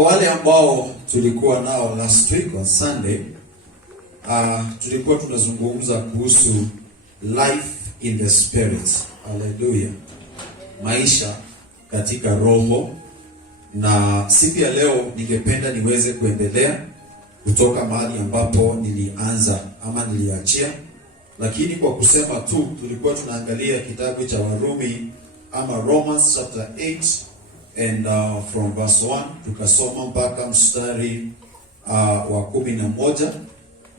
Kwa wale ambao tulikuwa nao last week on Sunday, tulikuwa tunazungumza kuhusu life in the spirit. Hallelujah. Maisha katika roho, na siku ya leo ningependa niweze kuendelea kutoka mahali ambapo nilianza ama niliachia. Lakini kwa kusema tu, tulikuwa tunaangalia kitabu cha Warumi ama Romans chapter 8 and from verse 1 tukasoma mpaka mstari wa 11,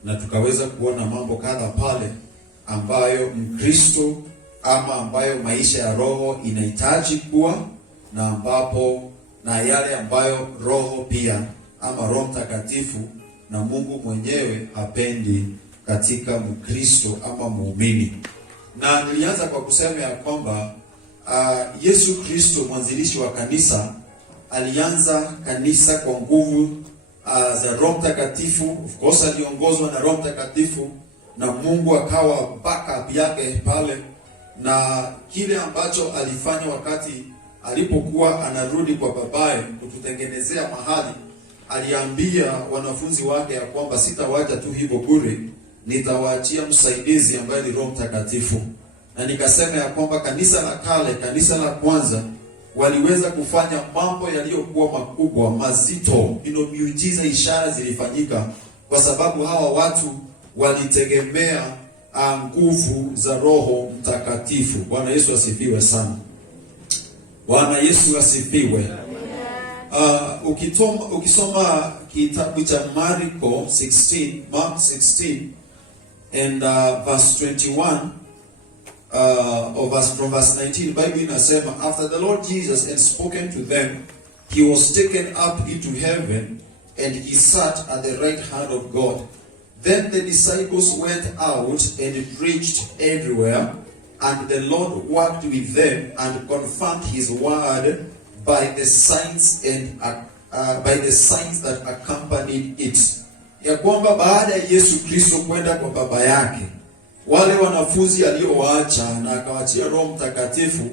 na tukaweza kuona mambo kadha pale ambayo Mkristo ama ambayo maisha ya roho inahitaji kuwa na ambapo na yale ambayo roho pia ama Roho Mtakatifu na Mungu mwenyewe hapendi katika Mkristo ama muumini. Na nilianza kwa kusema ya kwamba Yesu Kristo mwanzilishi wa kanisa alianza kanisa kwa nguvu za Roho Mtakatifu. Of course aliongozwa na Roho Mtakatifu na Mungu akawa backup yake pale, na kile ambacho alifanya wakati alipokuwa anarudi kwa babaye kututengenezea mahali, aliambia wanafunzi wake ya kwamba sitawacha tu hivyo bure, nitawaachia msaidizi ambaye ni Roho Mtakatifu. Na nikasema ya kwamba kanisa la kale, kanisa la kwanza, waliweza kufanya mambo yaliyokuwa makubwa, mazito, miujiza, ishara zilifanyika kwa sababu hawa watu walitegemea nguvu za Roho Mtakatifu. Bwana Yesu asifiwe sana. Bwana Yesu asifiwe. Ukisoma kitabu cha Mark 16 and verse 21 from verse 19, Bible inasema, after the Lord Jesus had spoken to them, he was taken up into heaven and he sat at the right hand of God. Then the disciples went out and preached everywhere, and the Lord worked with them and confirmed his word by the signs and by the signs that accompanied it. Ya kwamba baada ya Yesu Kristo kwenda kwa baba yake, wale wanafunzi aliowaacha na akawaachia Roho Mtakatifu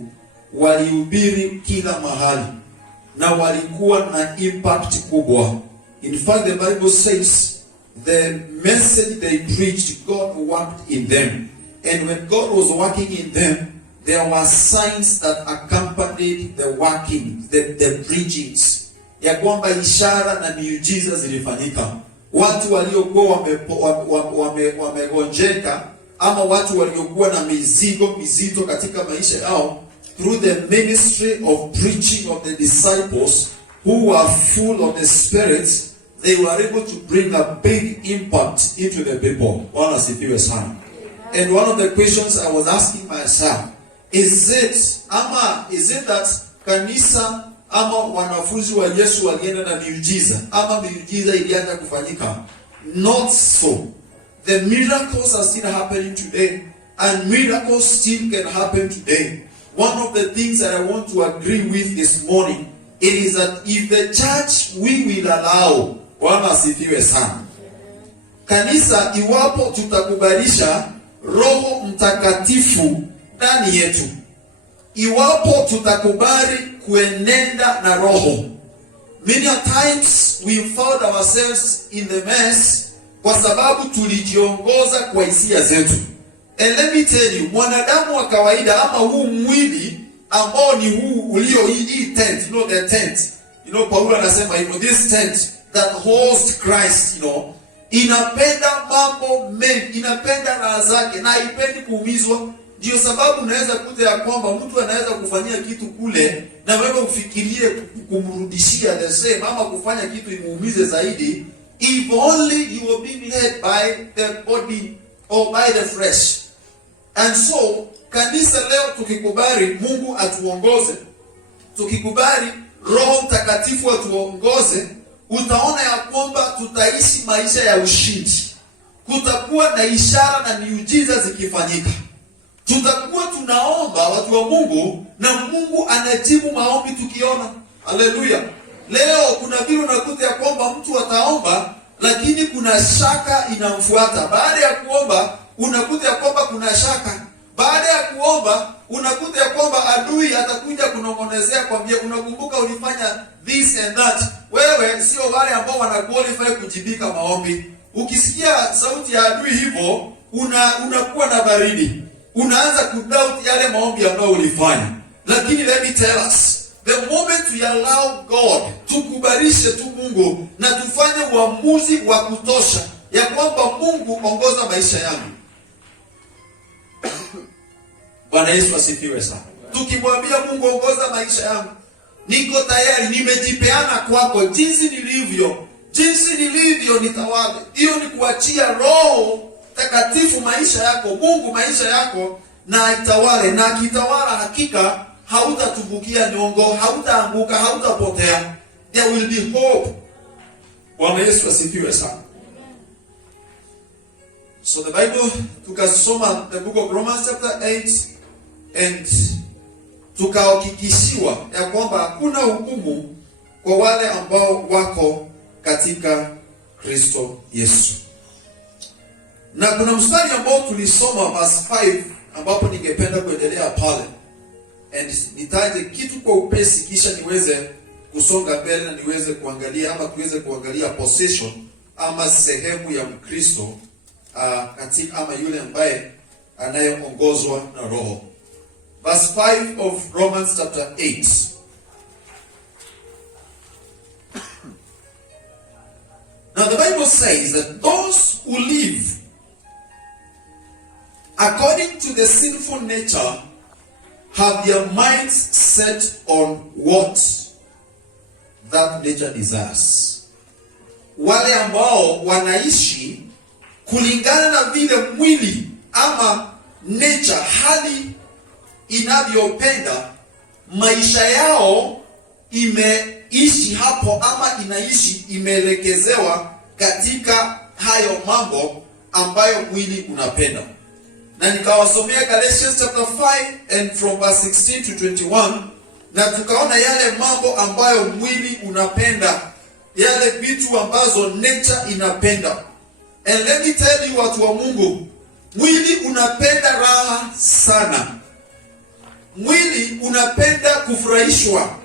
walihubiri kila mahali na walikuwa na impact kubwa. In fact, the Bible says the message they preached, God worked in them. And when God was working in them, there were signs that accompanied the working, the preachings. Ya kwamba ishara na miujiza zilifanyika. Watu waliokuwa wamegonjeka ama watu waliokuwa na mizigo mizito katika maisha yao, through the ministry of preaching of the disciples who were full of the Spirit, they were able to bring a big impact into the people. Bwana asifiwe sana. And one of the questions I was asking myself, is it that kanisa ama wanafunzi wa Yesu walienda na miujiza ama miujiza ilianza kufanyika? Not so. The miracles are still happening today, and miracles still can happen today. One of the things that I want to agree with this morning, it is that if the church we will allow, Bwana asifiwe sana, kanisa, iwapo tutakubalisha Roho Mtakatifu ndani yetu, iwapo tutakubali kuenenda na Roho. Many times we found ourselves in the mess kwa sababu tulijiongoza kwa hisia zetu. And let me tell you, mwanadamu wa kawaida ama huu mwili ambao ni huu ulio hii tent, the tent. Paulo anasema hivyo, this tent that holds Christ, inapenda mambo mengi, inapenda raha zake na haipendi kuumizwa. Ndio sababu unaweza kuta ya kwamba mtu anaweza kufanyia kitu kule na wewe ufikirie kumrudishia the same ama kufanya kitu imuumize zaidi, if only you were being led by the body or by the flesh. And so kanisa leo, tukikubali Mungu atuongoze, tukikubali Roho Mtakatifu atuongoze, utaona ya kwamba tutaishi maisha ya ushindi. Kutakuwa na ishara na miujiza zikifanyika. Tutakuwa tunaomba watu wa Mungu na Mungu anajibu maombi tukiona. Haleluya. Leo kuna vile unakuta ya kwamba mtu ataomba lakini kuna shaka inamfuata. Baada ya kuomba unakuta ya kwamba kuna shaka. Baada ya kuomba unakuta ya kwamba adui atakuja kunong'onezea kwambia, unakumbuka ulifanya this and that. Wewe wewe sio wale ambao wana qualify kujibika maombi. Ukisikia sauti ya adui hivyo, unakuwa na baridi. Unaanza kudoubt yale maombi ambayo ulifanya. Lakini let me tell us, the moment we allow God, tukubarishe tu Mungu na tufanye uamuzi wa kutosha ya kwamba Mungu ongoza maisha yangu. Bwana Yesu asifiwe sana. Tukimwambia Mungu ongoza maisha yangu, niko tayari, nimejipeana kwako, jinsi nilivyo nitawale. Hiyo ni kuachia Roho Takatifu maisha yako, Mungu maisha yako, na itawale. Na kitawala, hakika hautatumbukia nyongo, hautaanguka, hautapotea. There will be hope. Bwana Yesu asifiwe sana. So the Bible, tukasoma the book of Romans chapter 8, and tukahakikishiwa ya kwamba hakuna hukumu kwa wale ambao wako katika Kristo Yesu. Na kuna mstari ambao tulisoma verse 5, ambapo ningependa kuendelea pale and nitaje kitu kwa upesi, kisha niweze kusonga mbele na niweze kuangalia ama tuweze kuangalia possession ama sehemu ya Mkristo katika ama yule ambaye anayeongozwa na Roho. Verse 5 of Romans chapter 8. Now the Bible says that those who live according to the sinful nature have their minds set on what that nature desires. Wale ambao wanaishi kulingana na vile mwili ama nature, hali inavyopenda, maisha yao imeishi hapo ama inaishi imeelekezewa katika hayo mambo ambayo mwili unapenda. Na nikawasomea Galatians chapter 5 and from verse 16 to 21, na tukaona yale mambo ambayo mwili unapenda, yale vitu ambazo nature inapenda. And let me tell you, watu wa Mungu, mwili unapenda raha sana. Mwili unapenda kufurahishwa.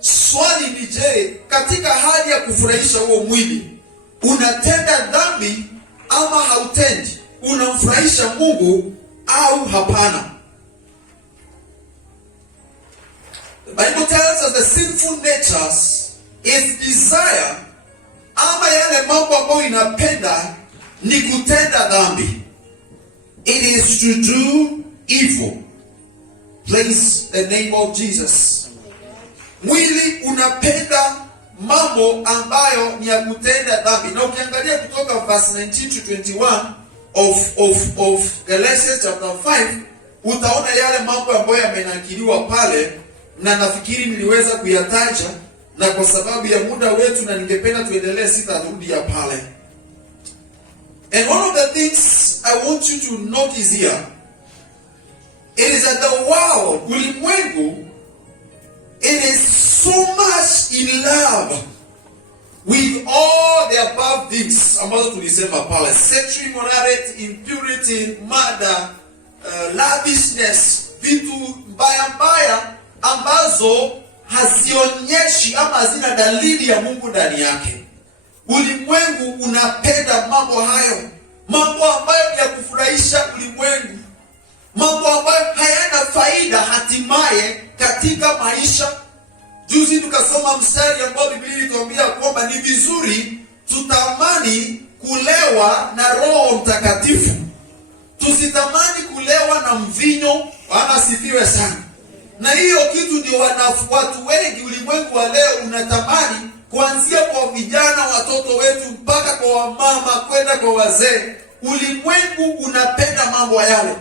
Swali ni je, katika hali ya kufurahisha huo mwili, unatenda dhambi ama hautendi? Unamfurahisha Mungu au hapana? The Bible tells us the sinful natures is desire, ama yale mambo ambayo inapenda ni kutenda dhambi. It is to do evil. Praise the name of Jesus. Mwili unapenda mambo ambayo ni ya kutenda dhambi. Na ukiangalia kutoka verse 19 to 21 of Galatians chapter 5, utaona yale mambo ambayo yamenakiliwa pale, na nafikiri niliweza kuyataja, na kwa sababu ya muda wetu na ningependa tuendelee, sitarudi ya pale. And one of the things I want you to notice here, it is that the world, ulimwengu, it is so much in love with all the above things ambazo tulisema pale: sexual immorality, impurity, murder, lavishness, vitu mbaya mbaya ambazo hazionyeshi ama hazina dalili ya Mungu ndani yake. Ulimwengu unapenda mambo hayo, mambo ambayo ya kufurahisha ulimwengu, mambo ambayo hayana faida hatimaye katika maisha. Juzi tukasoma mstari ambao Biblia inatuambia kwamba ni vizuri tutamani kulewa na Roho Mtakatifu, tusitamani kulewa na mvinyo. Bwana sifiwe sana. Na hiyo kitu ndio watu wengi ulimwengu wa leo unatamani, kuanzia kwa vijana, watoto wetu, mpaka kwa wamama, kwenda kwa wazee. Ulimwengu unapenda mambo yale.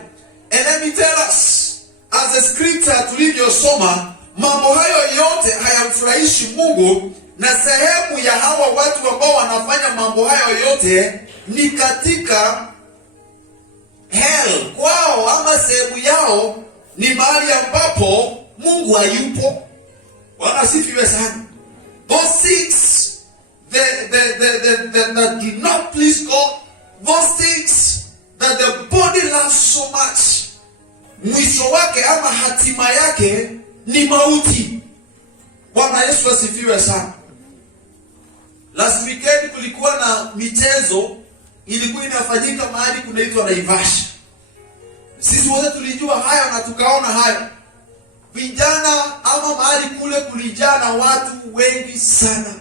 And let me tell us, as a scripture tulivyosoma, mambo hayo yote hayamfurahishi Mungu, na sehemu ya hawa watu ambao wanafanya mambo hayo yote ni katika hell kwao, ama sehemu yao ni mahali ambapo Mungu hayupo. Bwana asifiwe sana. Those things that do not please God, those things that the body loves so much, mwisho wake ama hatima yake ni mauti. Bwana Yesu asifiwe sana. Last weekend kulikuwa na michezo ilikuwa inafanyika mahali kunaitwa Naivasha. Sisi wote tulijua haya na tukaona haya. Vijana ama mahali kule kulijaa na watu wengi sana.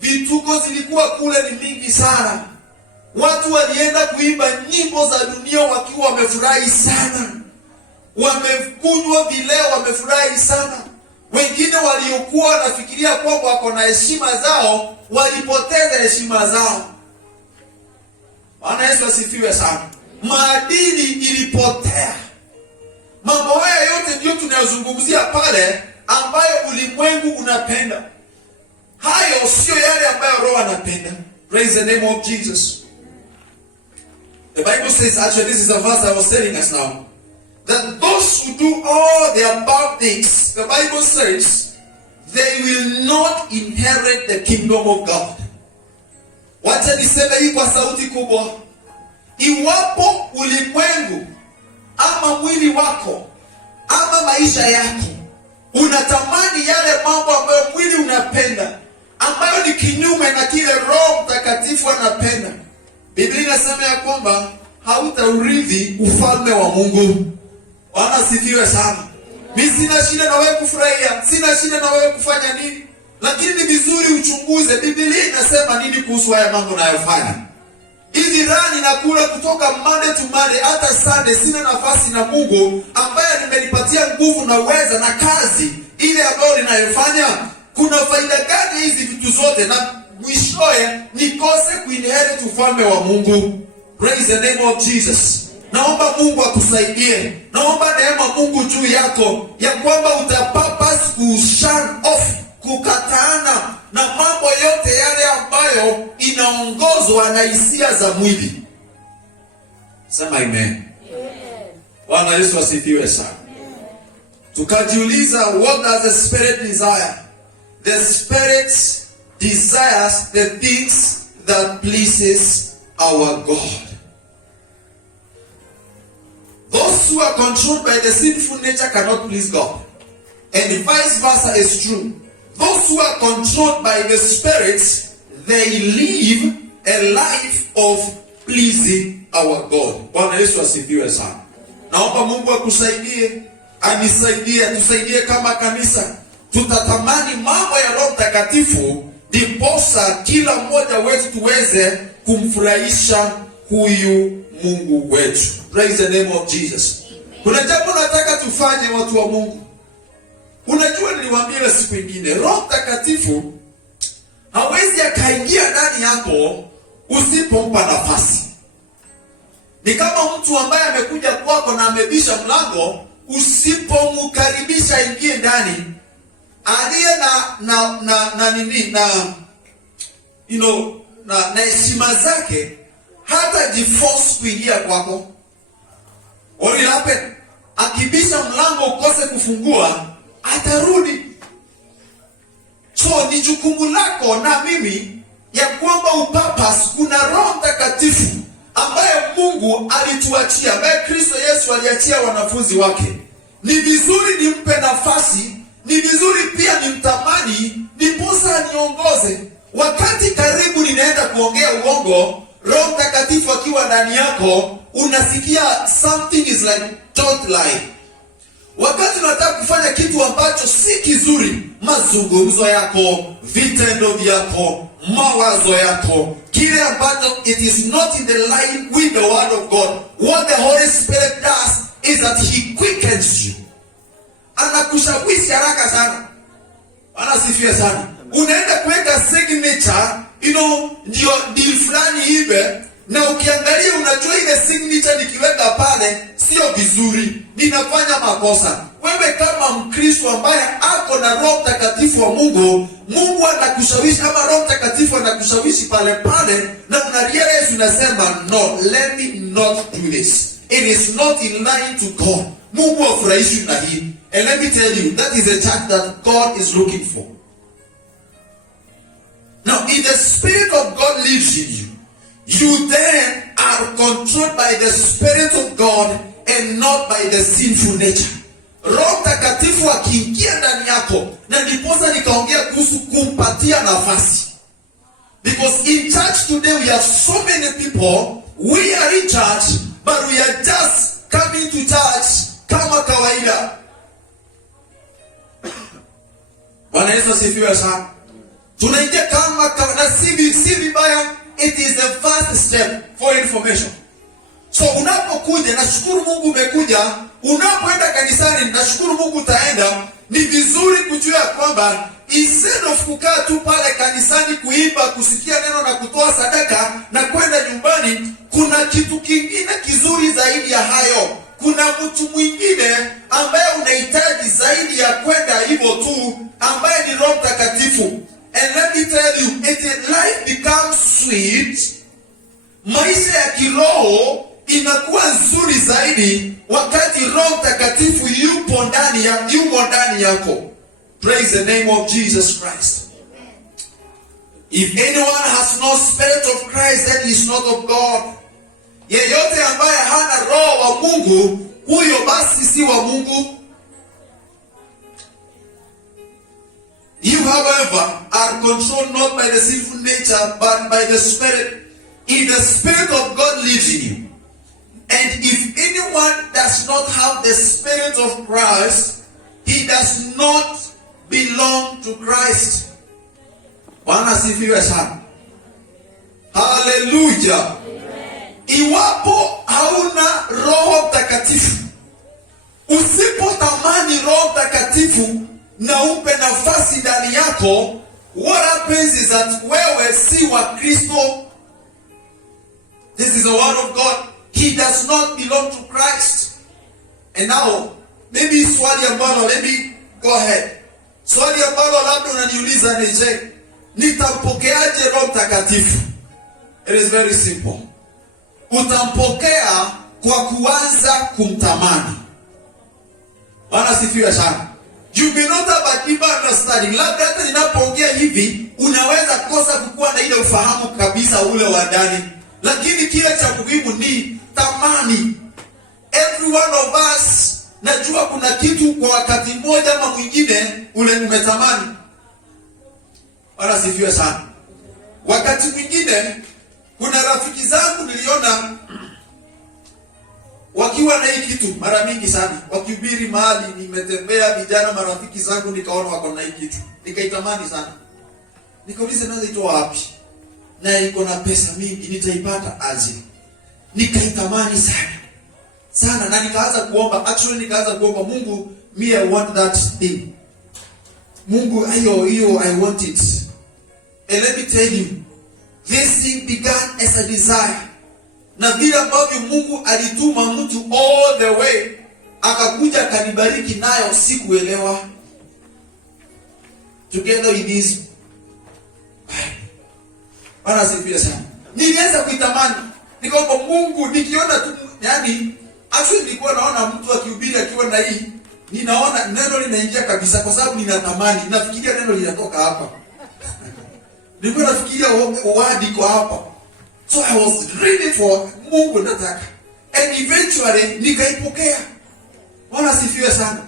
Vituko zilikuwa kule ni mingi sana. Watu walienda kuimba nyimbo za dunia wakiwa wamefurahi sana. Wamekunywa vileo wamefurahi sana. Wengine waliokuwa wanafikiria kwamba wako na heshima zao walipoteza heshima zao. Bwana Yesu asifiwe sana. Maadili ilipotea. Mambo haya yote ndio tunayozungumzia pale ambayo ulimwengu unapenda. Hayo sio yale ambayo Roho anapenda. Praise the name of Jesus. The Bible says, actually this is a verse I was telling us now, that those who do all the above things, the Bible says, they will not inherit the kingdom of God. Wacha niseme hii kwa sauti kubwa. Iwapo ulimwengu ama mwili wako ama maisha yako unatamani yale mambo ambayo mwili unapenda, ambayo ni kinyume na kile Roho Mtakatifu anapenda, Biblia inasema ya kwamba hautaurithi ufalme wa Mungu. Bwana asifiwe sana. Mimi sina shida na wewe kufurahia, sina shida na wewe kufanya nini, lakini ni vizuri uchunguze Biblia inasema nini kuhusu haya mambo unayofanya. Hivi rani na kula kutoka Monday to Monday hata Sunday, sina nafasi na Mungu ambaye nimenipatia nguvu na uweza na kazi ile ambayo ninayofanya. Kuna faida gani hizi vitu zote na mwishoe nikose kuinherit ufalme wa Mungu? Praise the name of Jesus. Naomba Mungu akusaidie. Naomba neema Mungu juu yako ya kwamba utapapas kushun off, kukataana na mambo yote yale ambayo inaongozwa na hisia za mwili. Sema amen. Bwana Yesu asifiwe sana. Tukajiuliza, what does the Spirit desire? The Spirit desires the things that pleases our God. Those who are controlled by the sinful nature cannot please God. And vice versa is true. Those who are controlled by the Spirit, they live a life of pleasing our God. Bwana Yesu asifiwe sana. Naomba Mungu akusaidie, anisaidie, tusaidie kama kanisa. Tutatamani mambo ya Roho Mtakatifu ndiposa kila mmoja wetu tuweze kumfurahisha huyu Mungu wetu. Praise the name of Jesus. Kuna jambo nataka tufanye watu wa Mungu. Unajua niliwaambia siku nyingine, Roho Mtakatifu hawezi akaingia ndani yako usipompa nafasi. Ni kama mtu ambaye amekuja kwako na amebisha mlango, usipomkaribisha ingie ndani, aliye na heshima zake hata jiforce kuingia kwako. What will happen? Akibisha mlango ukose kufungua, atarudi. So ni jukumu lako na mimi ya kwamba upapas, kuna Roho Mtakatifu ambaye Mungu alituachia, ambaye Kristo Yesu aliachia wanafunzi wake. Ni vizuri nimpe nafasi, ni vizuri pia nimtamani, ndiposa aniongoze. Wakati karibu ninaenda kuongea uongo, Roho Mtakatifu akiwa ndani yako, unasikia something is like don't lie. Wakati unataka kufanya kitu ambacho si kizuri, mazungumzo yako, vitendo vyako, mawazo yako, kile ambacho it is not in the line with the word of God, what the Holy Spirit does is that he quickens you. Anakushawishi haraka sana. Anasifia sana. Unaenda kuweka signature, ndio deal fulani hive, na ukiangalia unajua ile signature nikiweka pale sio vizuri, ninafanya makosa. Wewe kama Mkristo ambaye ako na Roho Mtakatifu wa Mungu, Mungu anakushawishi ama Roho Mtakatifu anakushawishi pale na unarealize, unasema no, let me not do this. It is not in line to God. Mungu afurahishi na hii. And let me tell you, that is a church that God is looking for. Now, if the Spirit of God lives in you, you then are controlled by the Spirit of God and not by the sinful nature. Roho Mtakatifu akiingia ndani yako, na ndiposa nikaongea kuhusu kumpatia nafasi. Because in church today we have so many people, we are in church, but we are just coming to church kama kawaida. Bwana Yesu asifiwe sana. Tunaingia kama na si vibaya. It is the first step for information. So unapokuja, nashukuru Mungu umekuja. Unapoenda kanisani, nashukuru Mungu utaenda. Ni vizuri kujua kwamba instead of kukaa tu pale kanisani kuimba, kusikia neno na kutoa sadaka na kwenda nyumbani, kuna kitu kingine kizuri zaidi ya hayo. Kuna mtu mwingine ambaye unahitaji zaidi ya kwenda hivyo tu, ambaye ni Roho Mtakatifu. And let me tell you, life becomes sweet. Maisha ya kiroho inakuwa nzuri zaidi wakati Roho Mtakatifu yumo ndani yako. Praise the name of Jesus Christ. If anyone has no spirit of Christ, that is not of God. Yeyote ambaye hana roho wa Mungu, huyo basi si wa Mungu. You, however, are controlled not by the sinful nature, but by the Spirit. If the Spirit of God lives in you, and if anyone does not have the Spirit of Christ, he does not belong to Christ. Bwana sifiwe sana. Hallelujah. Iwapo hauna Roho Mtakatifu, usipotamani Roho Mtakatifu na umpe nafasi ndani yako, what happens is that wewe si wa Kristo. This is the word of God. He does not belong to Christ. And now, maybe swali ambalo, let me go ahead. Swali ambalo labda unaniuliza ni je, nitampokeaje Roho Mtakatifu? It is very simple. Utampokea kwa kuanza kumtamani. Bwana sifiwe sana. You may not have a deeper understanding. Labda hata ninapoongea hivi, unaweza kosa kukuwa na ile ufahamu kabisa ule wa ndani. Lakini kile cha muhimu ni tamani. Every one of us, najua kuna kitu kwa wakati mmoja ama mwingine ule umetamani. Bwana sifiwe sana. Wakati mwingine kuna rafiki zangu niliona wakiwa na hii kitu mara mingi sana. Wakihubiri mahali, nimetembea vijana marafiki zangu nikaona wako na hii kitu. Nikaitamani sana. Nikauliza naweza itoa wapi? Na iko na pesa mingi, nitaipata aje? Nikaitamani sana. Sana, na nikaanza kuomba. Actually nikaanza kuomba Mungu, me I want that thing. Mungu hiyo I want it. And let me tell you, this thing began as a desire. Na vile ambavyo Mungu alituma mtu all the way, akakuja kanibariki nayo, sikuelewa. Together with this, Bwana sifiwe sana. Nilianza kuitamani. Nikaomba Mungu, nikiona tu, yani actually nilikuwa naona mtu akihubiri akiwa na hii, ninaona neno linaingia kabisa kwa sababu ninatamani. Nafikiria neno linatoka hapa. Nilikuwa nafikiria word iko hapa. So I was ready for Mungu nataka. And eventually nikaipokea. Bwana sifiwe sana.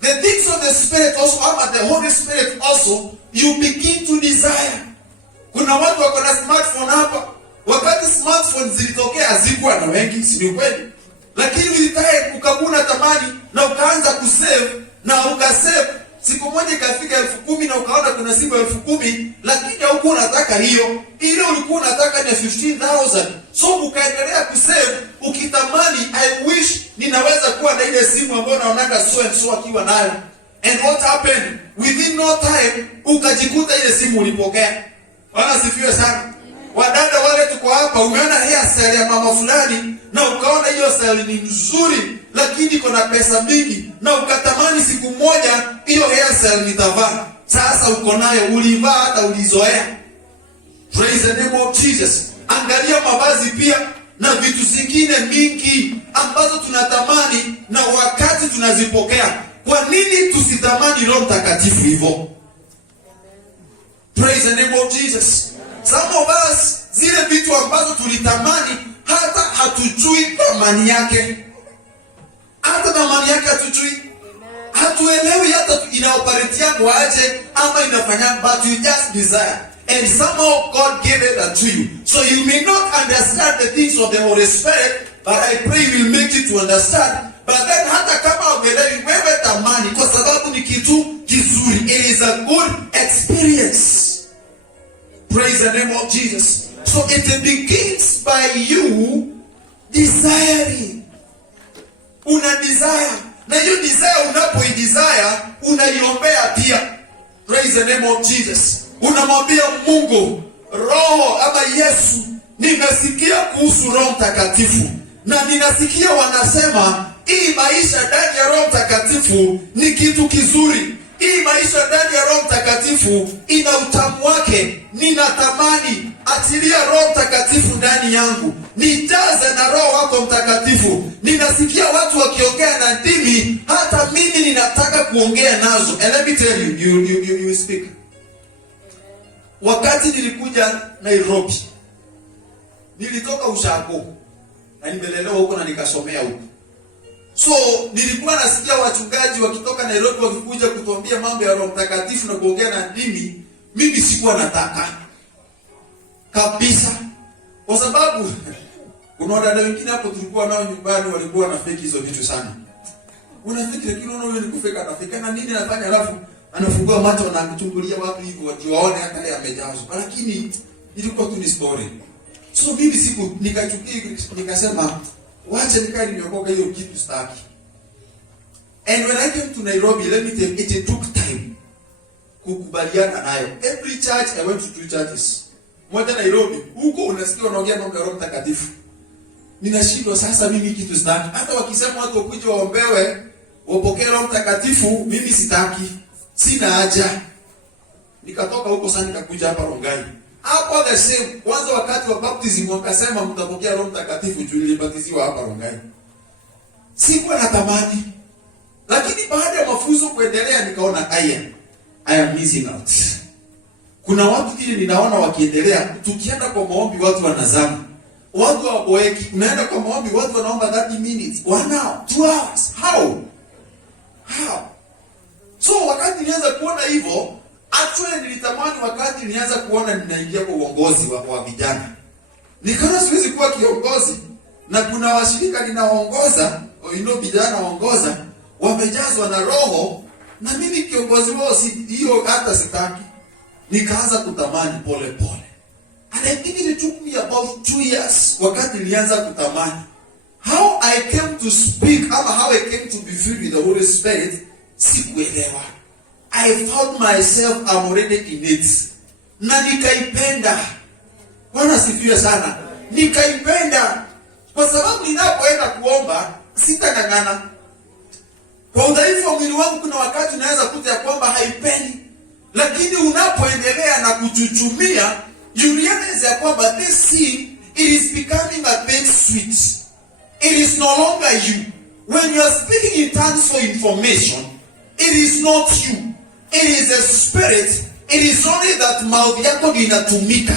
The things of the Spirit also, ama the Holy Spirit also, you begin to desire. Kuna watu wako na smartphone hapa. Wakati smartphone zilitokea hazikuwa na wengi, si ni kweli? Lakini ulitae ukakuna tamani na ukaanza kusave na ukasave. Siku moja ikafika 10,000 na ukaona kuna simu 10,000, lakini haukuwa unataka hiyo. Ile ulikuwa unataka ni 15,000. So ukaendelea kusave ukitamani, I wish ninaweza kuwa na ile simu ambayo naonaga so and so akiwa nayo. And what happened? Within no time ukajikuta ile simu ulipokea. Bwana sifiwe sana. Wadada wale tuko hapa, umeona hairstyle ya mama fulani na ukaona hiyo style ni nzuri lakini iko na pesa mingi na ukatamani siku moja hiyo hairstyle nitavaa. Sasa uko nayo, ulivaa hata ulizoea. Praise the name of Jesus. Angalia mavazi pia na vitu zingine mingi ambazo tunatamani na wakati tunazipokea. Kwa nini tusitamani Roho Mtakatifu hivyo? Praise the name of Jesus. Some of us, zile vitu ambazo tulitamani hata hatujui thamani yake. Hata thamani yake hatujui. Hatuelewi hata inaoperate yako aje ama inafanya, but you just desire. and somehow God gave it unto you. So you may not understand the things of the Holy Spirit, but I pray you will make it to understand. But then hata kama umeelewi wewe tamani, kwa sababu ni kitu kizuri. It is a good experience. Praise the name of Jesus. So it begins by you desiring. Una desire. Na hiyo desire unapoidesire, unaiombea pia. Praise the name of Jesus. Unamwambia Mungu, Roho ama Yesu, nimesikia kuhusu Roho Mtakatifu. Na ninasikia wanasema hii maisha ndani ya Roho Mtakatifu ni kitu kizuri. Hii maisha ndani ya Roho Mtakatifu ina utamu wake. Ninatamani achilia Roho Mtakatifu ndani yangu. Nijaze na Roho wako Mtakatifu. Ninasikia watu wakiongea na ndimi, hata mimi ninataka kuongea nazo. And let me tell you, you speak. Wakati nilikuja Nairobi, nilitoka Ushago na nimelelewa huko na nikasomea huko. So nilikuwa nasikia wachungaji wakitoka Nairobi wakikuja kutuambia mambo ya Roho Mtakatifu na kuongea na ndimi. Mimi sikuwa nataka kabisa, kwa sababu kuna wadada wengine hapo tulikuwa nao nyumbani walikuwa na fake hizo vitu sana. Unafikiri kile unaona ni kufeka na fake na nini anafanya, alafu anafungua macho na kuchungulia watu hivyo wajiwaone hata yeye amejazwa. Lakini ilikuwa tu ni story. So mimi siku nikachukia, nikasema wacha nikae nimeokoka hiyo kitu staki. And when I came to Nairobi, let me tell you, it took time kukubaliana nayo. Every church, I went to 2 churches. Moja Nairobi, huko unasikia wanaongea mambo ya Roho Mtakatifu. Ninashindwa sasa mimi kitu staki. Hata wakisema watu wakuje waombewe, wapokee Roho Mtakatifu, mimi sitaki. Sina haja. Nikatoka huko sana nikakuja hapa Rongai. Hapo the same, kwanza wakati wa baptism wakasema mtapokea Roho Mtakatifu, juu nilibatiziwa hapa Rongai. Sikuwa natamani. Lakini baada ya mafunzo kuendelea nikaona I am missing out. Kuna watu ile ninaona wakiendelea, tukienda kwa maombi watu wanazama. Watu waboeki, unaenda kwa maombi watu wanaomba 30 minutes, 1 hour, 2 hours. How? So wakati nilianza kuona hivyo, actually nilitamani wakati nilianza kuona ninaingia kwa uongozi wa vijana. Nikaona siwezi kuwa kiongozi na kuna washirika ninaoongoza, vijana waongoza, wamejazwa na Roho na mimi kiongozi wao hiyo hata sitaki. Nikaanza kutamani pole pole. And I think it took me about 2 years wakati nilianza kutamani. How I came to speak ama how I came to be filled with the Holy Spirit, sikuelewa. I found myself I'm already in it. Na nikaipenda. Bwana sifiwe sana. Nikaipenda. Kwa sababu ninapoenda kuomba, sitangangana. Kwa udhaifu wa mwili wangu kuna wakati unaweza kuta ya kwamba haipendi. Lakini unapoendelea na kuchuchumia, you realize ya kwamba this sin, it is becoming a bit sweet. It is no longer you. When you are speaking in tongues for information, it is not you. It is a spirit. It is only that mouth yako inatumika.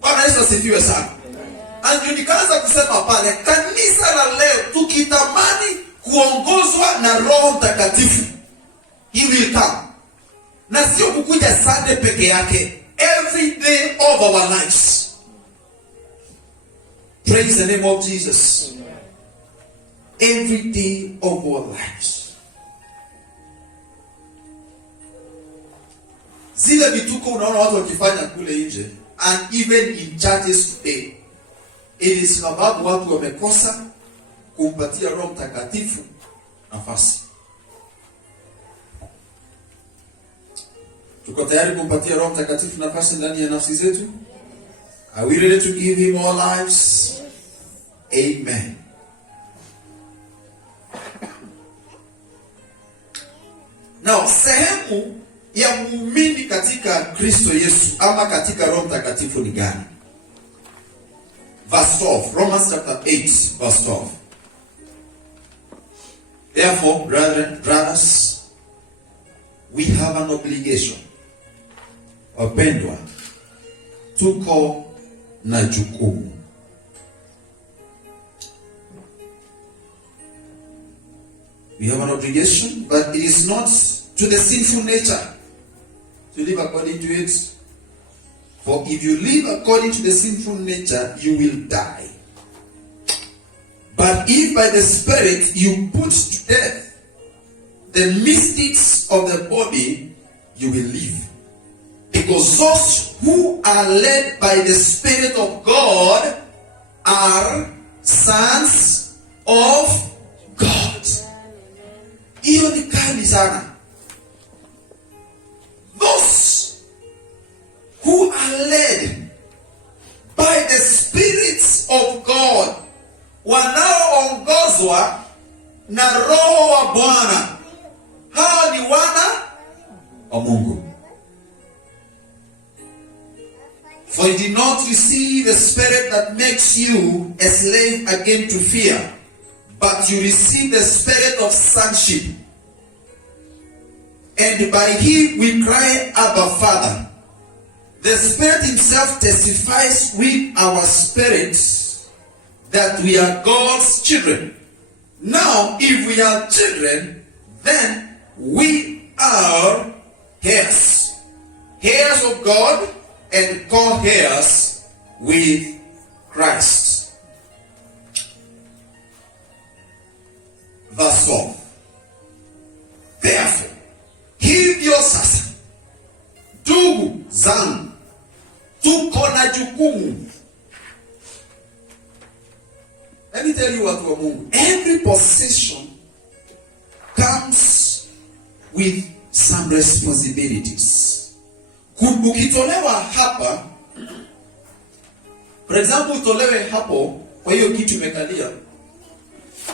Bwana Yesu asifiwe sana. Andio nikaanza kusema pale, kanisa la leo tukitamani kuongozwa na Roho Mtakatifu, he will come. Na sio kukuja Sunday peke yake, every day of our lives. Praise the name of Jesus. Every day of our lives. Zile vituko unaona watu wakifanya kule nje, and even in churches today, it is sababu watu wamekosa kumpatia Roho Mtakatifu nafasi. Tuko tayari kumpatia Roho Mtakatifu nafasi ndani ya nafsi zetu? Are we ready to give him our lives? Amen. Now, sehemu ya muumini katika Kristo Yesu ama katika Roho Mtakatifu ni gani? Verse 12, Romans chapter 8, verse 12. Therefore, brothers, we have an obligation, wapendwa, tuko na jukumu. We have an obligation, but it is not to the sinful nature. to live according to it. For if you live according to the sinful nature, you will die. But if by the Spirit you put to death the misdeeds of the body, you will live. Because those who are led by the Spirit of God are sons of God. Hiyo ni kali sana. Those who are led by the spirits of God, wanaoongozwa na Roho wa Bwana, hao ni wana wa Mungu. For you did not receive the spirit that makes you a slave again to fear, but you receive the spirit of sonship. And by him we cry, Abba, Father. The Spirit himself testifies with our spirits that we are God's children. Now, if we are children, then we are heirs. Heirs of God and co-heirs with Christ. Verse 4. Therefore, hivyo sasa, ndugu zangu, tuko na jukumu. Let me tell you watu wa Mungu. Every possession comes with some responsibilities. Ukitolewa hapa, for example, utolewe hapo, kwa hiyo kitu umekalia,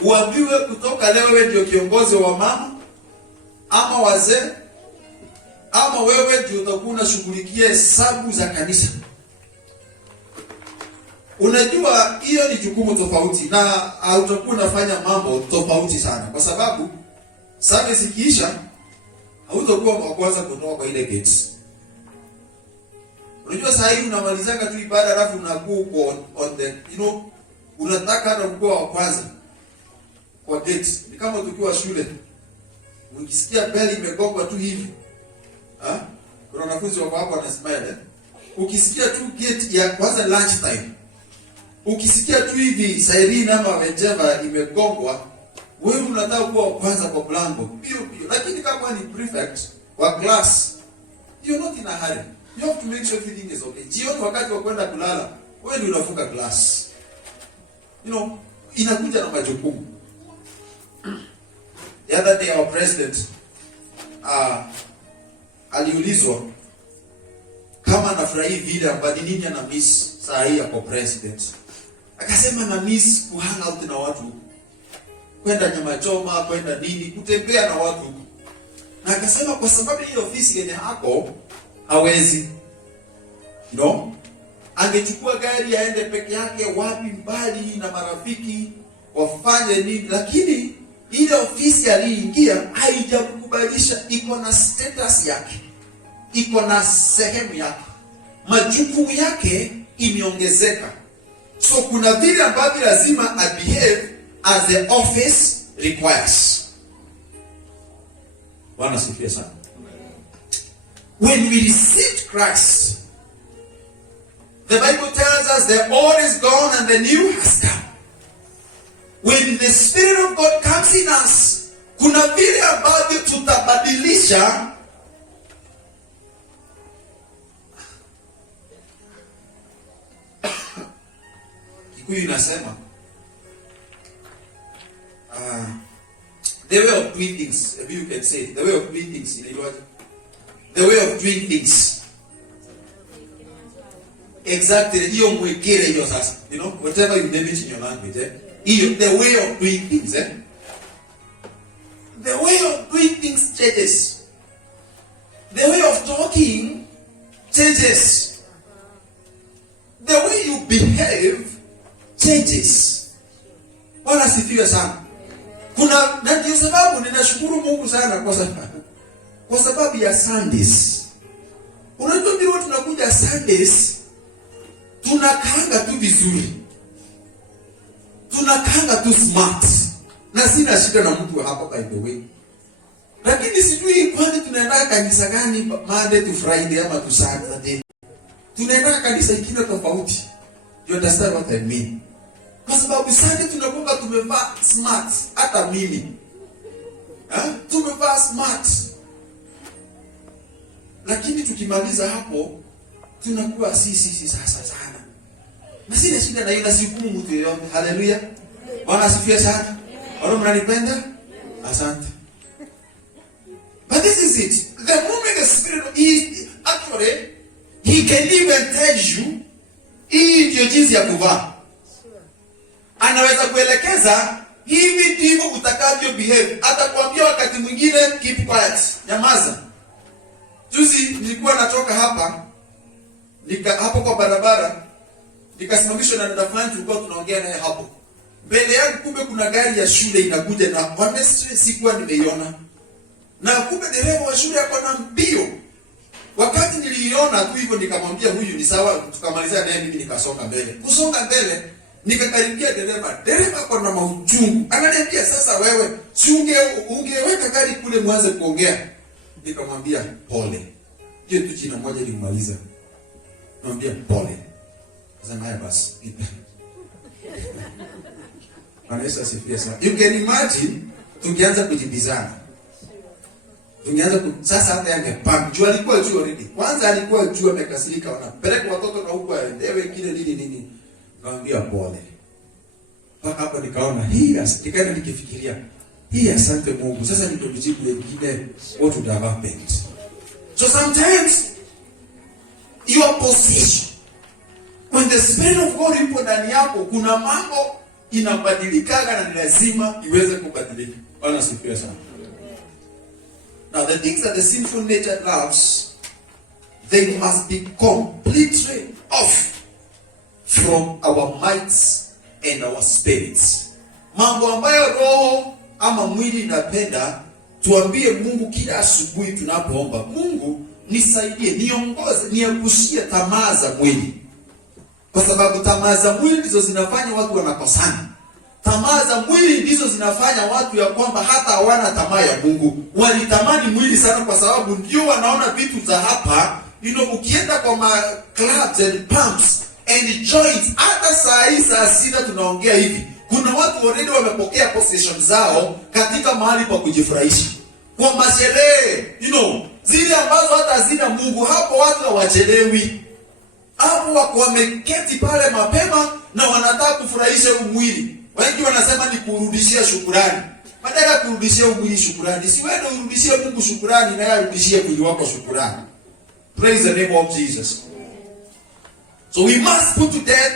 uambiwe kutoka leo wewe ndio kiongozi wa mama ama wazee, ama wewe ndio utakuwa unashughulikia hesabu za kanisa. Unajua hiyo ni jukumu tofauti na utakuwa unafanya mambo tofauti sana, kwa sababu service ikiisha hautakuwa wa kwanza kutoka kwa ile gate. Unajua saa hii unamalizanga tu ibada alafu unakuwa on the unataka hata kuwa wa kwanza kwa gate. Ni kama tukiwa shule, ukisikia bell imegongwa tu hivi, kuna wanafunzi wako hapo wana smile. Ukisikia tu gate ya kwanza lunch time, ukisikia tu hivi siren ama whatever imegongwa, wewe unataka kuwa wa kwanza kwa mlango pio. Lakini kama ni prefect wa class, you're not in a hurry. You have to make sure everything is okay. Jioni wakati wa kwenda kulala, wewe ndio unafunga class. Inakuja na majukumu. The other day our president aliulizwa kama anafurahi vile ambadi nini ana miss saa hii hapo president. Akasema na miss kuhang out na watu, kwenda nyama choma, kwenda nini, kutembea na watu. Na akasema kwa sababu hiyo ofisi yenye hapo hawezi. Angechukua gari aende peke yake wapi mbali na marafiki wafanye nini, lakini ile ofisi aliingia haijamkubalisha, iko na status yake, iko na sehemu yake, majukumu yake imeongezeka. So kuna vile ambavyo lazima behave as the office requires. Bwana sifiwe sana. When we received Christ, the Bible tells us the old is gone and the new has come. When the Spirit of God comes in us, kuna vile ambavyo tutabadilisha Kikuyu inasema the way of doing things. If you can say the way of doing things in English. The way of doing things. Exactly. Hiyo mwekele hiyo sasa. Whatever you name it in your language. The way of doing things. The way of doing things changes. The way of talking changes. The way you behave changes. Bwana sifiwe sana. Na ndio sababu ninashukuru Mungu sana kwa sababu ya Sundays. Unajua ndio tunakuja Sundays, tunakaanga tu vizuri, tunakaanga tu smart, na sina shida na mtu hapa by the way. Lakini sijui kwani tunaenda kanisa gani Monday to Friday ama to Saturday. Tunaenda kanisa ingine tofauti. You understand what I mean? Kwa sababu Sunday tunakuwa tumevaa smart, hata mimi. Tumevaa smart. Lakini tukimaliza hapo tunakuwa sisi sasa sana. Na sina shida na hiyo, na sikumu mtu yeyote. Haleluya. Bwana asifiwe sana. Bwana mnanipenda? Asante. But this is it. The moment the Spirit is actually, he can even tell you, hii ndio jinsi ya kuvaa. Anaweza kuelekeza hivi ndivyo utakavyo behave. Atakwambia wakati mwingine keep quiet, nyamaza. Juzi nilikuwa natoka hapa, hapo kwa barabara, nikasimamishwa na dada fulani, tulikuwa tunaongea naye hapo. Mbele yangu kumbe kuna gari ya shule inakuja, na honestly sikuwa nimeiona. Na kumbe dereva wa shule yako na mbio. Wakati niliiona tu hivyo nikamwambia huyu ni sawa, tukamalizana naye, mimi nikasonga mbele. Kusonga mbele nikakaribia dereva. Dereva kwa na mauchungu. Ananiambia sasa wewe, si ungeweka gari kule mwanze kuongea. Nikamwambia pole. Hiyo tu jina moja nilimaliza. Namwambia pole. Sasa haya basi. Anaweza sifia sana. You can imagine tungeanza kujibizana. Sasa hata yangepanga. Jua alikuwa juu already. Kwanza alikuwa juu amekasirika, wanapeleka watoto na huko aendewe kile nini. Naambia pole. Mpaka hapo nikaona nikaenda nikifikiria. Asante Mungu. Sasa ndio mjibu wengine what would have happened. So sometimes your position, when the Spirit of God yupo ndani yako, kuna mambo inabadilika na ni lazima iweze kubadilika. Bwana sifiwe sana. Now the things that the sinful nature loves, they must be completely off from our minds and our spirits. Mambo ambayo roho ama mwili inapenda, tuambie Mungu kila asubuhi tunapoomba, Mungu nisaidie, niongoze, niepushie tamaa za mwili. Kwa sababu tamaa za mwili ndizo zinafanya watu wanakosana. Tamaa za mwili ndizo zinafanya watu ya kwamba hata hawana tamaa ya Mungu. Walitamani mwili sana kwa sababu ndio wanaona vitu za hapa. Ukienda kwa ma clubs and pumps and joints, hata saa sita tunaongea hivi, kuna watu already wamepokea possession zao katika mahali pa kujifurahisha. Kwa masherehe, zile ambazo hata hazina Mungu, hapo watu hawachelewi. Hapo wako wameketi pale mapema na wanataka kufurahisha mwili. Wengi wanasema ni kurudishia shukrani. Badala kurudishia mwili shukrani, si wewe urudishie Mungu shukrani na yeye arudishie mwili wako shukrani. Praise the name of Jesus. So we must put to death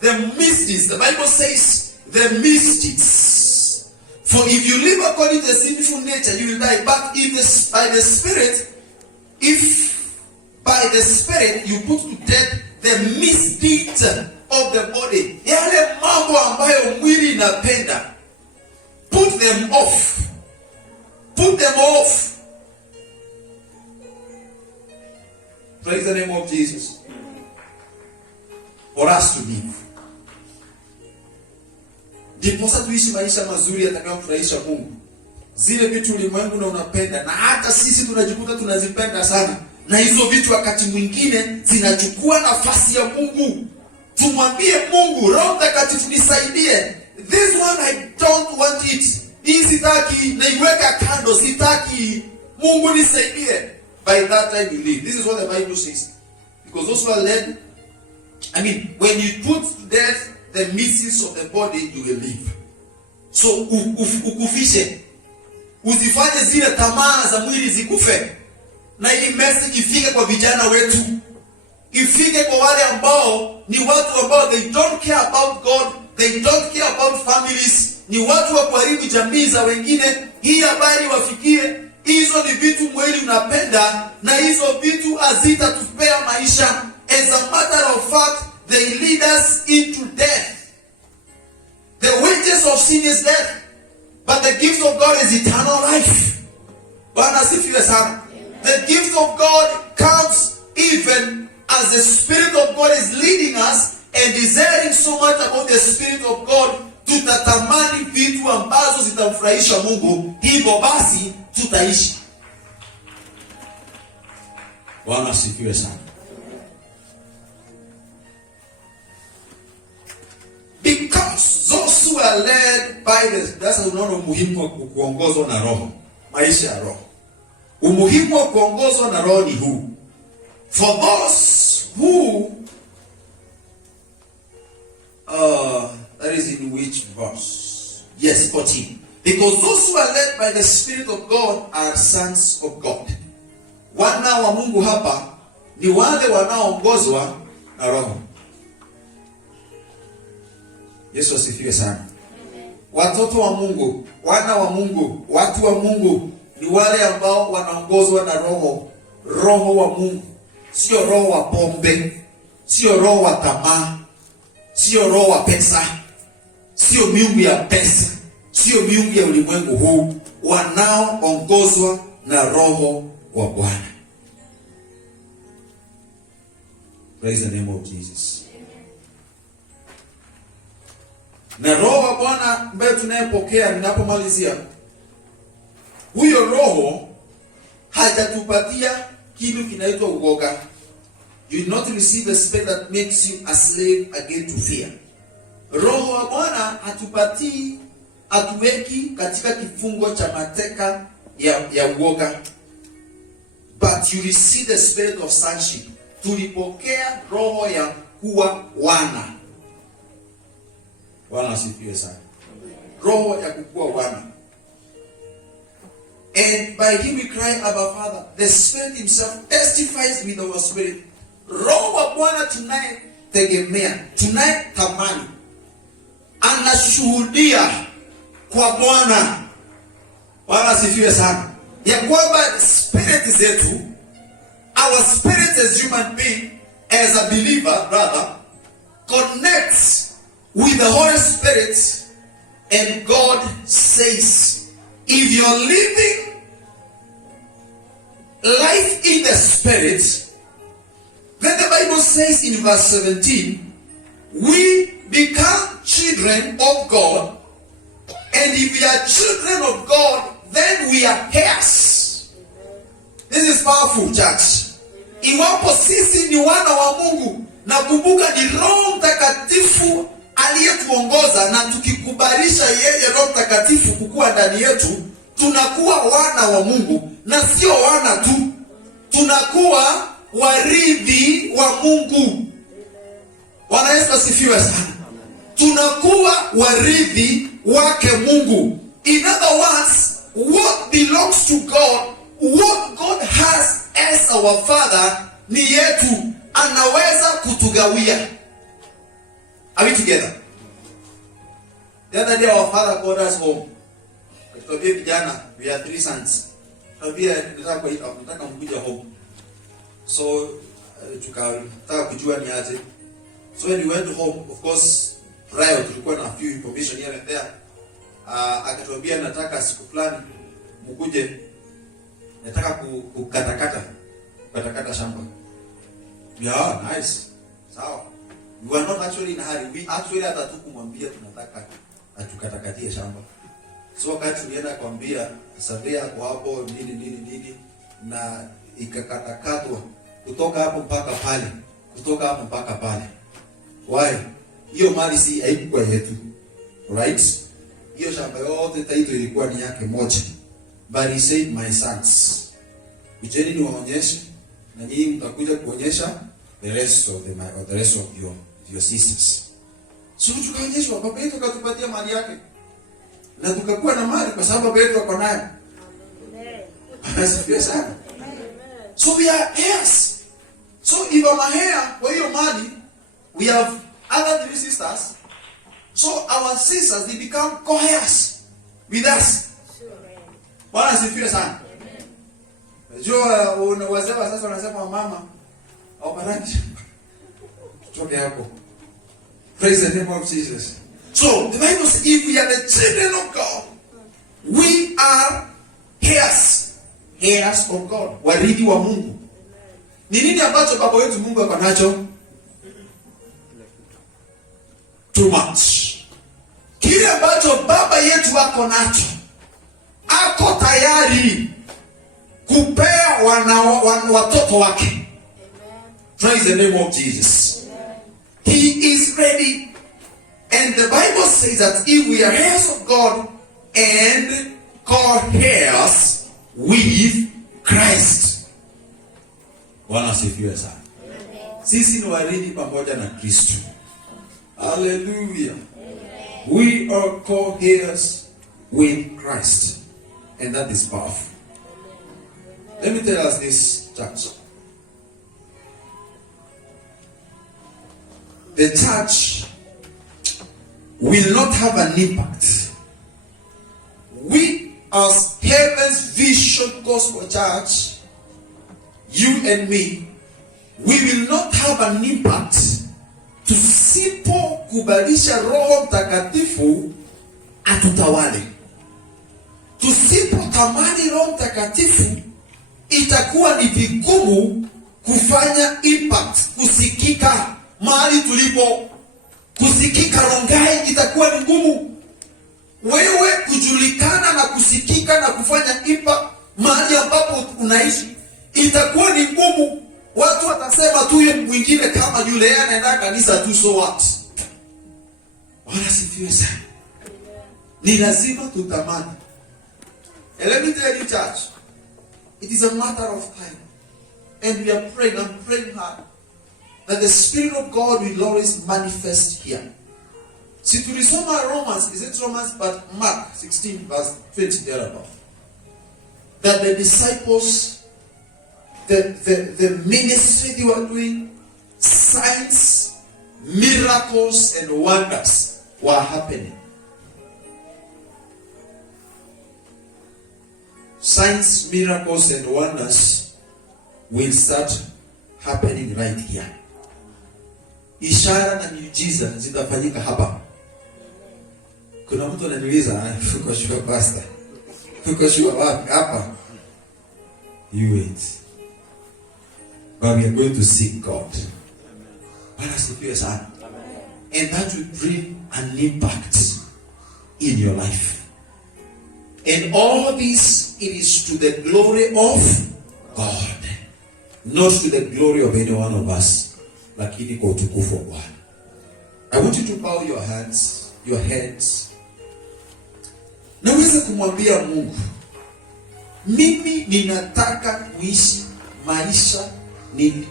the misdeeds. The Bible says the misdeeds. For if you live according to the sinful nature, you will die. But if by the Spirit you put to death the misdeeds of the body, yale mambo ambayo mwili inapenda, put them off. Put them off. Praise the name of Jesus. For us to live. Ndiposa tuishi maisha mazuri yatakayomfurahisha Mungu. Zile vitu ulimwengu na unapenda, na hata sisi tunajikuta tunazipenda sana, na hizo vitu wakati mwingine zinachukua nafasi ya Mungu. Tumwambie Mungu, Roho Mtakatifu nisaidie. This one I don't want it. Hii sitaki, na iweka kando, sitaki. Mungu nisaidie. By that time you live. This is what the Bible says. Because those who are led, when you put to death the misdeeds of the body, you will live. So ukufishe. Usifanye zile tamaa za mwili zikufe. Na hii message ifike kwa vijana wetu. Ifike kwa wale ambao ni watu ambao they don't care about God, they don't care about families, ni watu wa kuharibu jamii za wengine. Hii habari wafikie. Hizo ni vitu mwili unapenda, na hizo vitu hazitatupea maisha. As a matter of fact, they lead us into death. The wages of sin is death, but the gift of God is eternal life. Bwana asifiwe sana. The gift of God comes even as the Spirit of God is leading us and desiring so much about the Spirit of God. Tutatamani vitu ambazo zitamfurahisha Mungu, hivyo basi tutaishi. Bwana asifiwe sana. Because those who are led by the, that's unaona umuhimu wa kuongozwa na Roho, maisha ya Roho. Umuhimu wa kuongozwa na Roho ni huu. For those who that is in which verse? Yes, 14. Because those who are led by the Spirit of God are sons of God. Wana wa Mungu hapa ni wale wanaoongozwa na Roho. Yesu asifiwe sana. Watoto wa Mungu, wana wa Mungu, watu wa Mungu ni wale ambao wanaongozwa na Roho, Roho wa Mungu. Sio roho wa pombe, sio roho wa tamaa, sio roho wa pesa, sio miungu ya pesa, sio miungu ya ulimwengu huu. Wanaoongozwa na Roho wa Bwana. Praise the name of Jesus. Na Roho wa Bwana ambaye tunayepokea, ninapomalizia, huyo Roho hajatupatia kitu kinaitwa uoga. You will not receive a spirit that makes you a slave again to fear. Roho wa Bwana hatupatii, hatuweki katika kifungo cha mateka ya uoga. But you receive the spirit of sonship. Tulipokea roho ya kuwa wana. Bwana asifiwe sana. Roho ya kuwa wana. And by him we cry, Abba Father. The Spirit himself testifies with our spirit. Roho wa Bwana tunaye tegemea, tunaye tamani, anashuhudia kwa Bwana. Bwana asifiwe sana. Ya kwamba spirit zetu, our spirit as human being, as a believer rather, connects with the Holy Spirit, and God says, if you're living life in the Spirit, then the Bible says in verse 17, we become children of God, and if we are children of God, then we are heirs. This is powerful, church. Iwapo sisi ni wana wa Mungu, na kumbuka ni Roho Mtakatifu aliyetuongoza, na tukikubalisha yeye Roho Mtakatifu kukua ndani yetu, tunakuwa wana wa Mungu. Na sio wana tu, tunakuwa warithi wa Mungu. Bwana Yesu asifiwe sana. Tunakuwa warithi wake Mungu. In other words, what belongs to God, what God has as our Father, ni yetu, anaweza kutugawia. Are we together? The other day our father called us home. Tuambie vijana, we are 3 sons. Tuambie nataka mkuja home. So tukataka kujua ni aje. So when we went home, of course, prior tulikuwa na few information here and there. Akatuambia nataka siku fulani mkuje, nataka kukatakata shamba. Yeah, nice. Sawa. We were not actually in a hurry. We actually hata tukumwambia tunataka atukatakatie shamba. So wakati tulienda kwambia Sabia kwa hapo nini na ikakatakatwa kutoka hapo mpaka pale. Why? Hiyo mali si haikuwa yetu. Right? Hiyo shamba yote title ilikuwa ni yake moja. But he said, my sons, kujeni niwaonyeshe na nyinyi mtakuja kuonyesha the rest of your sisters. So tukaonyeshwa baba yetu akatupatia mali yake. Na tukakuwa na mali kwa sababu baba yetu ako nayo. Asifiwe sana. So we are heirs. So if I'm a heir kwa hiyo mali, we have other 3 sisters. So our sisters, they become co-heirs with us. Bwana asifiwe sana. Najua wazee wa sasa wanasema mama au baraki. Tutoke hapo. Praise the name of Jesus. So the Bible says, if we are the children of God, we are heirs. Heirs of God. Warithi wa Mungu. Ni nini ambacho baba wetu Mungu ako nacho? Too much. Kile ambacho baba yetu ako nacho, ako tayari kupea watoto wake. Praise the name of Jesus. He is ready. And the Bible says that if we are heirs of God and co-heirs with Christ. Bwana asifiwe sana. Sisi ni warithi pamoja na Kristo. Hallelujah. We are co-heirs with Christ. And that is powerful. Let me tell us this, church. The church will not have an impact. We as Heaven's Vision Gospel Church, you and me, we will not have an impact tusipokubalisha Roho Mtakatifu atutawale. Tusipotamani Roho Mtakatifu, itakuwa ni vigumu kufanya impact, kusikika mahali tulipo. Kusikika Rongai itakuwa ni ngumu. Wewe kujulikana na kusikika na kufanya impact mahali ambapo unaishi itakuwa ni ngumu. Watu watasema tu yule mwingine kama yule anaenda kanisa tu, so what? Wala sifiwe sana. Ni lazima tutamani. And let me tell you, church, it is a matter of time. And we are praying, I'm praying hard, that the Spirit of God will always manifest here. Si tulisoma Romans, is it Romans? But Mark 16 verse 20 thereabout. That the disciples, the ministry they were doing, signs, miracles, and wonders were happening. Signs, miracles, and wonders will start happening right here. Ishara na miujiza zitafanyika hapa. Kuna mtu ananiuliza, uko sure pastor? Uko sure wapi? Hapa. You wait. But we are going to seek God. And that will bring an impact in your life. And all this, it is to the glory of God, not to the glory of any one of us. Lakini kwa utukufu wa Bwana. I want you to bow your heads. Naweza kumwambia Mungu, mimi ninataka kuishi maisha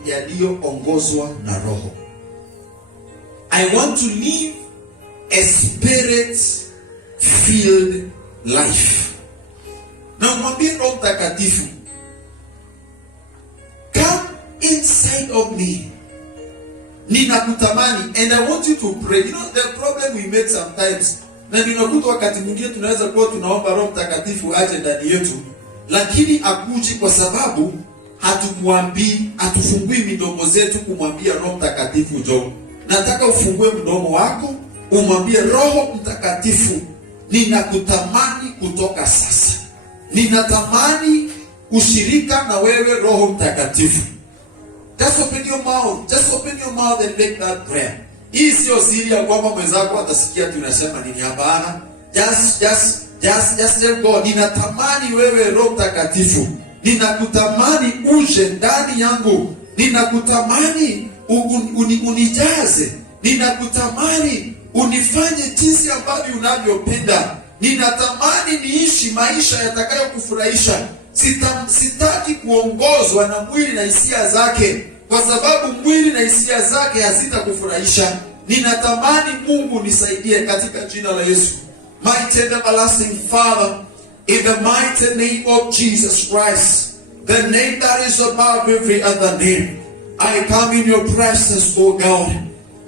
yaliyoongozwa na Roho. I want to live a spirit-filled life. Na mwambie Roho Mtakatifu, come inside of me. Ninakutamani. And I want you to pray. You know the problem we make sometimes, na ninakuta wakati mwingine tunaweza kuwa tunaomba Roho Mtakatifu aje ndani yetu, lakini akuji kwa sababu hatumwambii, hatufungui midomo zetu kumwambia Roho Mtakatifu njoo. Nataka ufungue mdomo wako, umwambie Roho Mtakatifu, ninakutamani kutoka sasa. Ninatamani ushirika na wewe Roho Mtakatifu. Just open your mouth. Just open your mouth and make that prayer. Hii sio siri ya kwamba mwenzako atasikia tunasema nini, hapana. Just tell God, ninatamani wewe Roho Mtakatifu. Ninakutamani uje ndani yangu. Ninakutamani unijaze. Ninakutamani unifanye jinsi ambavyo unavyopenda. Ninatamani niishi maisha yatakayokufurahisha. Sitaki kuongozwa na mwili na hisia zake, kwa sababu mwili na hisia zake hazitakufurahisha. Ninatamani Mungu nisaidie katika jina la Yesu. Mighty and everlasting Father, in the mighty name of Jesus Christ, the name that is above every other name, I come in your presence, O God.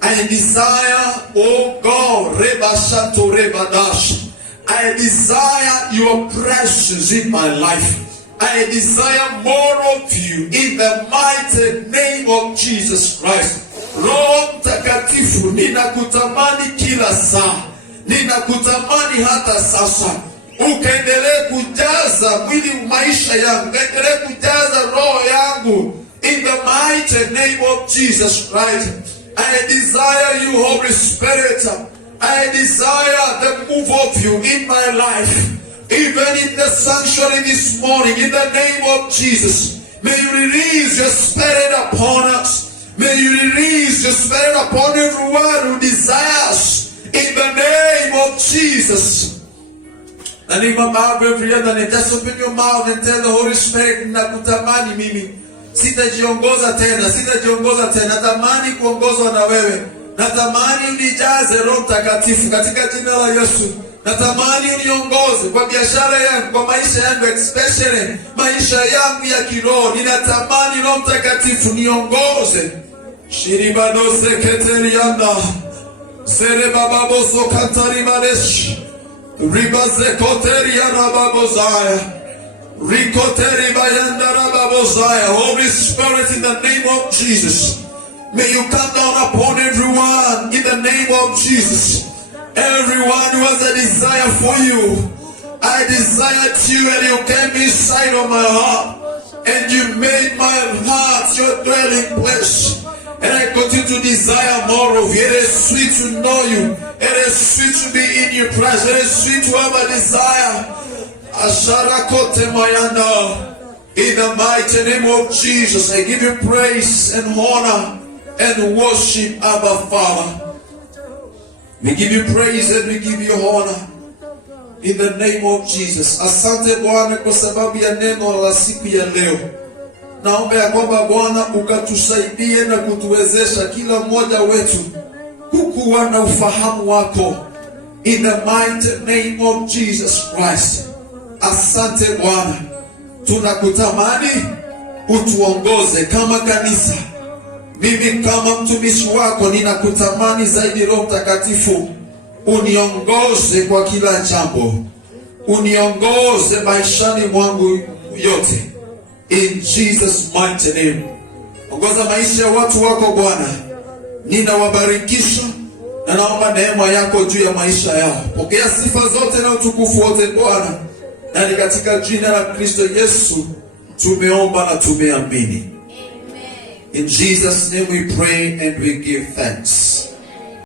I desire, O God, Reba Shanto Reba Dash, I desire your presence in my life. I desire more of you in the mighty name of Jesus Christ. Roho Mtakatifu, ninakutamani kila saa. Ninakutamani hata sasa. Ukaendelee kujaza mwili maisha yangu. Ukaendelee kujaza roho yangu. In the mighty name of Jesus Christ. I desire you, Holy Spirit. I desire the move of you in my life. Even in the sanctuary this morning, in the name of Jesus, may you release your Spirit upon us. May you release your Spirit upon everyone who desires, in the name of Jesus. And in my mouth, every other name, just open your mouth and tell the Holy Spirit, nakutamani mimi. Sitajiongoza tena, natamani kuongozwa na wewe. Natamani unijaze Roho Mtakatifu katika jina la Yesu. Natamani uniongoze kwa biashara yangu, kwa maisha yangu, especially maisha yangu ya kiroho. Ninatamani Roho Mtakatifu niongoze. Shiribano sekreterianda. Sere bababoso kantari manesh. Ribaze koteria rababozaya. Rikoteri bayanda rababozaya. Holy Spirit, in the name of Jesus, may you come down upon everyone in the name of Jesus. Everyone who has a desire for you, I desired you and you came inside of my heart and you made my heart your dwelling place. And I continue to desire more of you. It is sweet to know you. It is sweet to be in your presence. It is sweet to have a desire. Asharakote mayanda. In the mighty name of Jesus, I give you praise and honor and worship, Abba Father. We give you praise and we give you honor in the name of Jesus. Asante Bwana kwa sababu ya neno la siku ya leo. Naomba ya kwamba Bwana ukatusaidie na kutuwezesha kila mmoja wetu kukuwa na ufahamu wako in the mighty name of Jesus Christ. Asante Bwana, tunakutamani utuongoze kama kanisa. Mimi kama mtumishi wako ninakutamani zaidi Roho Mtakatifu, uniongoze kwa kila jambo. Uniongoze maishani mwangu yote. In Jesus mighty name. Ongoza maisha ya watu wako Bwana. Ninawabarikisha na naomba neema yako juu ya maisha yao. Pokea sifa zote na utukufu wote Bwana. Na ni katika jina la Kristo Yesu tumeomba na tumeamini. In Jesus' name we pray and we give thanks.